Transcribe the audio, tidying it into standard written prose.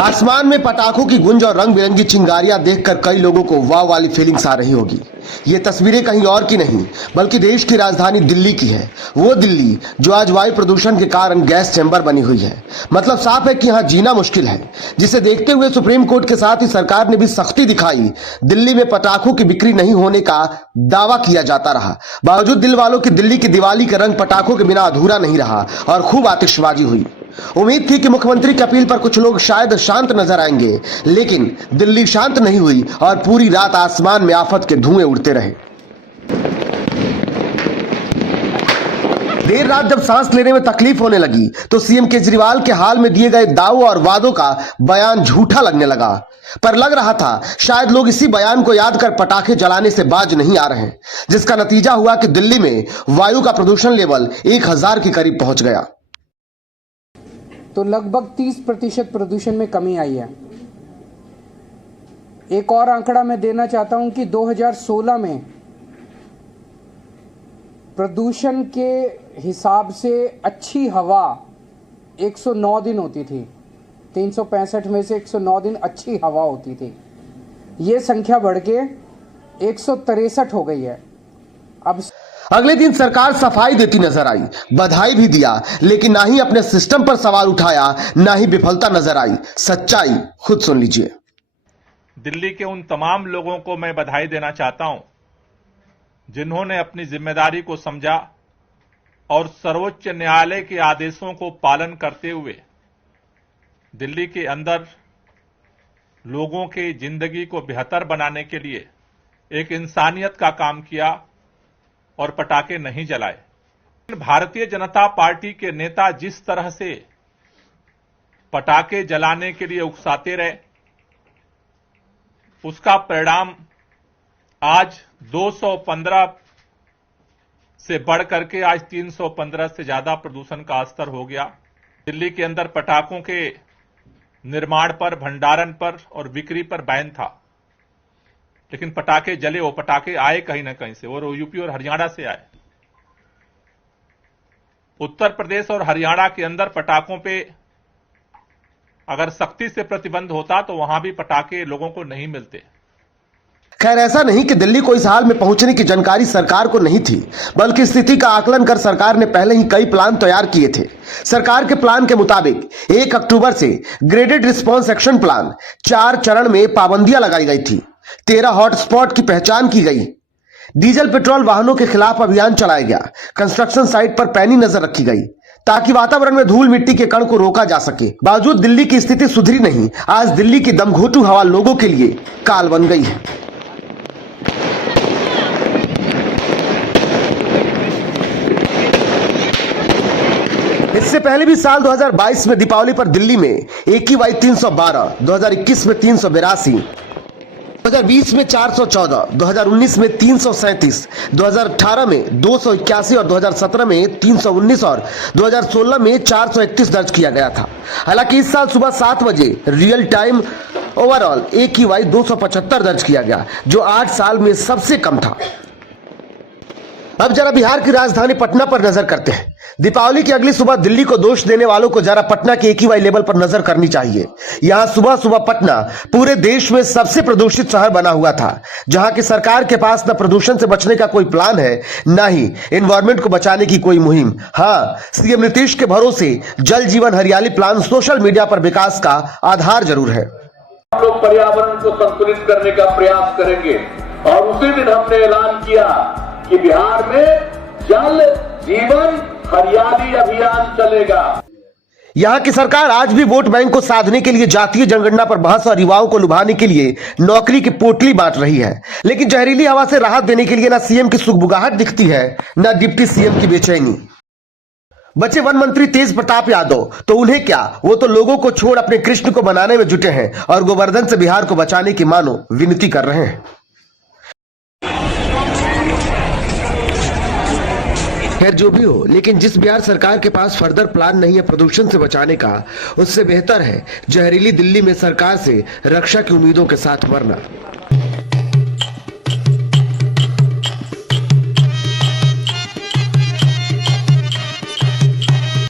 आसमान में पटाखों की गूंज और रंग बिरंगी चिंगारियां देखकर कई लोगों को वाह वाली फीलिंग्स आ रही होगी। ये तस्वीरें कहीं और की नहीं बल्कि देश की राजधानी दिल्ली की है। वो दिल्ली जो आज वायु प्रदूषण के कारण गैस चैम्बर बनी हुई है। मतलब साफ है कि यहाँ जीना मुश्किल है, जिसे देखते हुए सुप्रीम कोर्ट के साथ ही सरकार ने भी सख्ती दिखाई। दिल्ली में पटाखों की बिक्री नहीं होने का दावा किया जाता रहा, बावजूद दिल वालों की दिल्ली की दिवाली का रंग पटाखों के बिना अधूरा नहीं रहा और खूब आतिशबाजी हुई। उम्मीद थी कि मुख्यमंत्री की अपील पर कुछ लोग शायद शांत नजर आएंगे, लेकिन दिल्ली शांत नहीं हुई और पूरी रात आसमान में आफत के धुएं उड़ते रहे। देर रात जब सांस लेने में तकलीफ होने लगी तो सीएम केजरीवाल के हाल में दिए गए दावों और वादों का बयान झूठा लगने लगा। पर लग रहा था शायद लोग इसी बयान को याद कर पटाखे जलाने से बाज नहीं आ रहे, जिसका नतीजा हुआ कि दिल्ली में वायु का प्रदूषण लेवल 1000 के करीब पहुंच गया। तो लगभग 30% प्रदूषण में कमी आई है। एक और आंकड़ा मैं देना चाहता हूं कि 2016 में प्रदूषण के हिसाब से अच्छी हवा 109 दिन होती थी। 365 में से 109 दिन अच्छी हवा होती थी। ये संख्या बढ़ के 163 हो गई है। अब अगले दिन सरकार सफाई देती नजर आई, बधाई भी दिया, लेकिन ना ही अपने सिस्टम पर सवाल उठाया, ना ही विफलता नजर आई। सच्चाई खुद सुन लीजिए। दिल्ली के उन तमाम लोगों को मैं बधाई देना चाहता हूं जिन्होंने अपनी जिम्मेदारी को समझा और सर्वोच्च न्यायालय के आदेशों को पालन करते हुए दिल्ली के अंदर लोगों की जिंदगी को बेहतर बनाने के लिए एक इंसानियत का काम किया और पटाखे नहीं जलाए। भारतीय जनता पार्टी के नेता जिस तरह से पटाखे जलाने के लिए उकसाते रहे, उसका परिणाम आज 215 से बढ़ करके आज 315 से ज्यादा प्रदूषण का स्तर हो गया। दिल्ली के अंदर पटाखों के निर्माण पर, भंडारण पर और बिक्री पर बैन था, लेकिन पटाखे जले। वो पटाखे आए कहीं ना कहीं से, और यूपी और हरियाणा से आए। उत्तर प्रदेश और हरियाणा के अंदर पटाखों पे अगर सख्ती से प्रतिबंध होता तो वहां भी पटाखे लोगों को नहीं मिलते। खैर, ऐसा नहीं कि दिल्ली को इस हाल में पहुंचने की जानकारी सरकार को नहीं थी, बल्कि स्थिति का आकलन कर सरकार ने पहले ही कई प्लान तैयार किए थे। सरकार के प्लान के मुताबिक 1 अक्टूबर से ग्रेडेड रिस्पांस एक्शन प्लान 4 चरण में पाबंदियां लगाई गई थी। 13 हॉटस्पॉट की पहचान की गई। डीजल पेट्रोल वाहनों के खिलाफ अभियान चलाया गया। कंस्ट्रक्शन साइट पर पैनी नजर रखी गई ताकि वातावरण में धूल मिट्टी के कण को रोका जा सके। बावजूद दिल्ली की स्थिति सुधरी नहीं। आज दिल्ली की दमघोटू हवा लोगों के लिए काल बन गई है। इससे पहले भी साल 2022 में दीपावली पर दिल्ली में AQI 312, 2021 में 382, 2020 में 414, 2019 में 337, 2018 में 281 और 2017 में 319 और 2016 में 431 दर्ज किया गया था। हालांकि इस साल सुबह 7 बजे रियल टाइम ओवरऑल AQI 275 दर्ज किया गया, जो 8 साल में सबसे कम था। अब जरा बिहार की राजधानी पटना पर नजर करते हैं। दीपावली की अगली सुबह दिल्ली को दोष देने वालों को जरा पटना के AQI लेवल पर नजर करनी चाहिए। यहां सुबह सुबह पटना पूरे देश में सबसे प्रदूषित शहर बना हुआ था, जहां की सरकार के पास न प्रदूषण से बचने का कोई प्लान है, न ही एनवायरमेंट को बचाने की कोई मुहिम। हाँ, सीएम नीतीश के भरोसे जल जीवन हरियाली प्लान सोशल मीडिया पर विकास का आधार जरूर है। हम लोग पर्यावरण को संतुलित करने का प्रयास करेंगे और उसी दिन हमने ऐलान किया कि बिहार में जल जीवन हरियाली अभियान चलेगा। यहाँ की सरकार आज भी वोट बैंक को साधने के लिए जातीय जनगणना पर बहस और युवाओं को लुभाने के लिए नौकरी की पोटली बांट रही है, लेकिन जहरीली हवा से राहत देने के लिए ना सीएम की सुगबुगाहट दिखती है, ना डिप्टी सीएम की बेचैनी। बचे वन मंत्री तेज प्रताप यादव, तो उन्हें क्या, वो तो लोगों को छोड़ अपने कृष्ण को बनाने में जुटे हैं और गोवर्धन से बिहार को बचाने की मानो विनती कर रहे हैं। खैर जो भी हो, लेकिन जिस बिहार सरकार के पास फर्दर प्लान नहीं है प्रदूषण से बचाने का, उससे बेहतर है जहरीली दिल्ली में सरकार से रक्षा की उम्मीदों के साथ मरना।